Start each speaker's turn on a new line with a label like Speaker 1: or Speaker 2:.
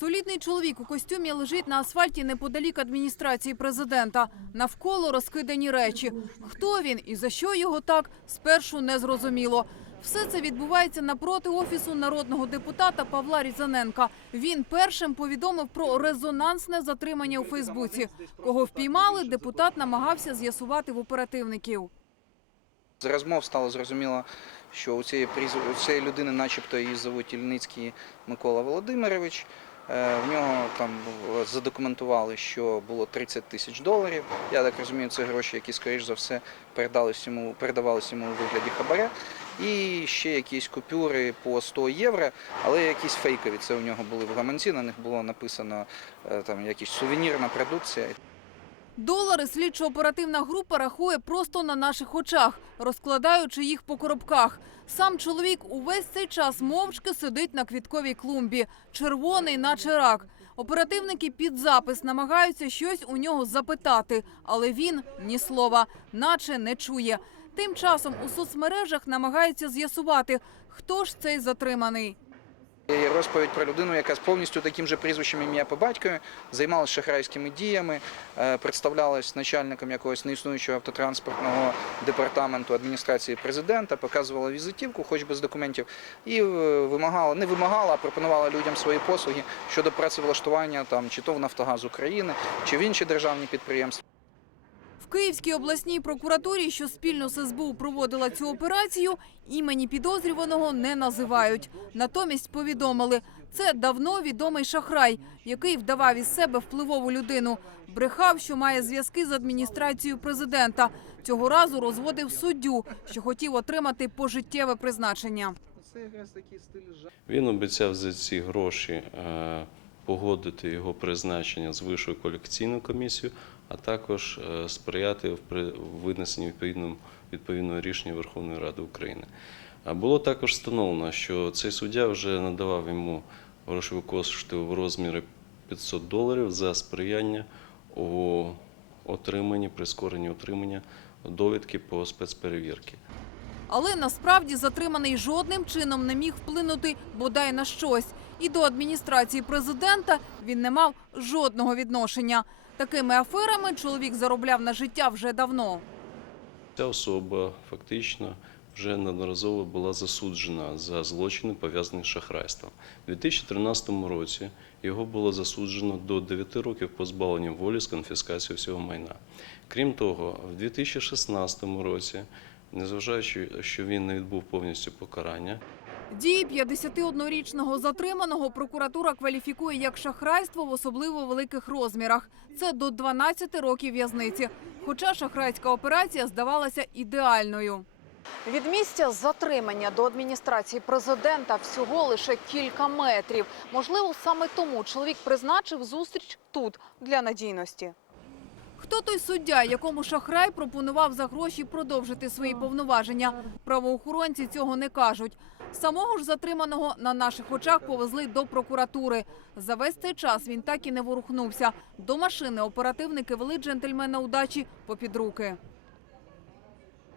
Speaker 1: Солідний чоловік у костюмі лежить на асфальті неподалік адміністрації президента. Навколо розкидані речі. Хто він і за що його так, спершу не зрозуміло. Все це відбувається напроти офісу народного депутата Павла Різаненка. Він першим повідомив про резонансне затримання у Фейсбуці. Кого впіймали, депутат намагався з'ясувати в оперативників.
Speaker 2: З розмов стало зрозуміло, що у цієї, у цієї людини, начебто, її звуть Ільницький Микола Володимирович. Е, В нього там задокументували, що було 30 тисяч доларів. Я так розумію, це гроші, які, скоріш за все, передались йому, передавалися йому у вигляді хабаря. І ще якісь купюри по 100 євро, але якісь фейкові. Це у нього були в гаманці, на них було написано е, там якісь сувенірна продукція.
Speaker 1: Долари слідчо-оперативна група рахує просто на наших очах, розкладаючи їх по коробках. Сам чоловік увесь цей час мовчки сидить на квітковій клумбі, червоний, наче рак. Оперативники під запис намагаються щось у нього запитати, але він ні слова, наче не чує. Тим часом у соцмережах намагаються з'ясувати, хто ж цей затриманий.
Speaker 2: Розповідь про людину, яка з повністю таким же прізвищем ім'я по батькові займалася шахрайськими діями, е, представлялась начальником якогось неіснуючого автотранспортного департаменту адміністрації президента, показувала візитівку, хоч без документів, і е, вимагала, не вимагала, а пропонувала людям свої послуги щодо працевлаштування там чи то в Нафтогаз України, чи в інші державні підприємства.
Speaker 1: В Київській обласній прокуратурі, що спільно з СБУ проводила цю операцію, імені підозрюваного не називають. Натомість повідомили, це давно відомий шахрай, який вдавав із себе впливову людину. Брехав, що має зв'язки з адміністрацією президента. Цього разу розводив суддю, що хотів отримати пожиттєве призначення.
Speaker 3: Він обіцяв за ці гроші е, погодити його призначення з вищою колекційною комісією, а також е, сприяти в винесенні відповідного, рішення Верховної Ради України. Було також встановлено, що цей суддя вже надавав йому грошові кошти в розмірі 500 доларів за сприяння у отриманні, прискоренні отримання довідки по спецперевірці.
Speaker 1: Але насправді затриманий жодним чином не міг вплинути бодай на щось. І до адміністрації президента він не мав жодного відношення. Такими аферами чоловік заробляв на життя вже давно.
Speaker 3: Ця особа фактично вже неодноразово була засуджена за злочини, пов'язані з шахрайством. У 2013 році його було засуджено до 9 років позбавлення волі з конфіскацією всього майна. Крім того, в 2016 році, незважаючи, що він не відбув повністю покарання,
Speaker 1: Дії 51-річного затриманого прокуратура кваліфікує як шахрайство в особливо великих розмірах. Це до 12 років в'язниці. Хоча шахрайська операція здавалася ідеальною. Від місця затримання до адміністрації президента всього лише кілька метрів. Можливо, саме тому чоловік призначив зустріч тут для надійності. Хто той суддя, якому шахрай пропонував за гроші продовжити свої повноваження? Правоохоронці цього не кажуть. Самого ж затриманого на наших очах повезли до прокуратури. За весь цей час він так і не ворухнувся. До машини оперативники вели джентльмена удачі попід руки.